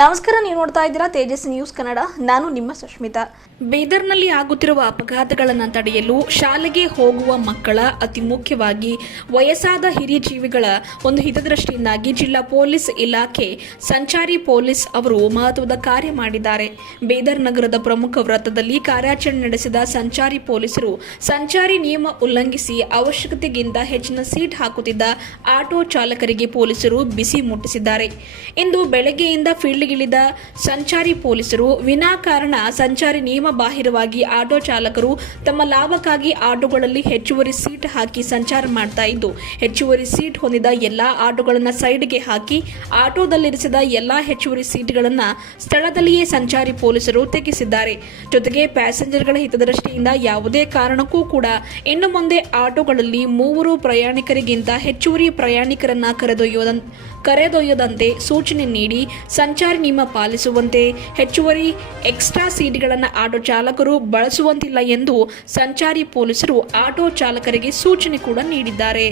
ನಮಸ್ಕಾರ, ನೀವು ನೋಡ್ತಾ ಇದ್ದೀರಾ ತೇಜಸ್ ನ್ಯೂಸ್ ಕನ್ನಡ. ನಾನು ನಿಮ್ಮ ಸುಷ್ಮಿತಾ. ಬೀದರ್ನಲ್ಲಿ ಆಗುತ್ತಿರುವ ಅಪಘಾತಗಳನ್ನು ತಡೆಯಲು ಶಾಲೆಗೆ ಹೋಗುವ ಮಕ್ಕಳ, ಅತಿ ಮುಖ್ಯವಾಗಿ ವಯಸ್ಸಾದ ಹಿರಿಯ ಜೀವಿಗಳ ಒಂದು ಹಿತದೃಷ್ಟಿಯಿಂದಾಗಿ ಜಿಲ್ಲಾ ಪೊಲೀಸ್ ಇಲಾಖೆ ಸಂಚಾರಿ ಪೊಲೀಸ್ ಅವರು ಮಹತ್ವದ ಕಾರ್ಯ ಮಾಡಿದ್ದಾರೆ. ಬೀದರ್ ನಗರದ ಪ್ರಮುಖ ವೃತ್ತದಲ್ಲಿ ಕಾರ್ಯಾಚರಣೆ ನಡೆಸಿದ ಸಂಚಾರಿ ಪೊಲೀಸರು ಸಂಚಾರಿ ನಿಯಮ ಉಲ್ಲಂಘಿಸಿ ಅವಶ್ಯಕತೆಗಿಂತ ಹೆಚ್ಚಿನ ಸೀಟ್ ಹಾಕುತ್ತಿದ್ದ ಆಟೋ ಚಾಲಕರಿಗೆ ಪೊಲೀಸರು ಬಿಸಿ ಮುಟ್ಟಿಸಿದ್ದಾರೆ. ಇಂದು ಬೆಳಗ್ಗೆಯಿಂದ ಫೀಲ್ಡ್ಗಿಳಿದ ಸಂಚಾರಿ ಪೊಲೀಸರು ವಿನಾಕಾರಣ ಸಂಚಾರಿ ನಿಯಮ ಬಾಹಿರವಾಗಿ ಆಟೋ ಚಾಲಕರು ತಮ್ಮ ಲಾಭಕ್ಕಾಗಿ ಆಟೋಗಳಲ್ಲಿ ಹೆಚ್ಚುವರಿ ಸೀಟ್ ಹಾಕಿ ಸಂಚಾರ ಮಾಡ್ತಾ ಇದ್ದು, ಹೆಚ್ಚುವರಿ ಸೀಟ್ ಹೊಂದಿದ ಎಲ್ಲಾ ಆಟೋಗಳನ್ನು ಸೈಡ್ಗೆ ಹಾಕಿ ಆಟೋದಲ್ಲಿರಿಸಿದ ಎಲ್ಲಾ ಹೆಚ್ಚುವರಿ ಸೀಟ್ಗಳನ್ನು ಸ್ಥಳದಲ್ಲಿಯೇ ಸಂಚಾರಿ ಪೊಲೀಸರು ತೆಗೆಸಿದ್ದಾರೆ. ಜೊತೆಗೆ ಪ್ಯಾಸೆಂಜರ್ಗಳ ಹಿತದೃಷ್ಟಿಯಿಂದ ಯಾವುದೇ ಕಾರಣಕ್ಕೂ ಕೂಡ ಇನ್ನು ಮುಂದೆ ಆಟೋಗಳಲ್ಲಿ 3 ಪ್ರಯಾಣಿಕರಿಗಿಂತ ಹೆಚ್ಚುವರಿ ಪ್ರಯಾಣಿಕರನ್ನ ಕರೆದೊಯ್ಯದಂತೆ ಸೂಚನೆ ನೀಡಿ ಸಂಚಾರಿ ನಿಯಮ ಪಾಲಿಸುವಂತೆ, ಹೆಚ್ಚುವರಿ ಎಕ್ಸ್ಟ್ರಾ ಸೀಟ್ಗಳನ್ನು ಆಟೋ ಚಾಲಕರು ಬಳಸುವಂತಿಲ್ಲ ಎಂದು ಸಂಚಾರಿ ಪೊಲೀಸರು ಆಟೋ ಚಾಲಕರಿಗೆ ಸೂಚನೆ ಕೂಡ ನೀಡಿದ್ದಾರೆ.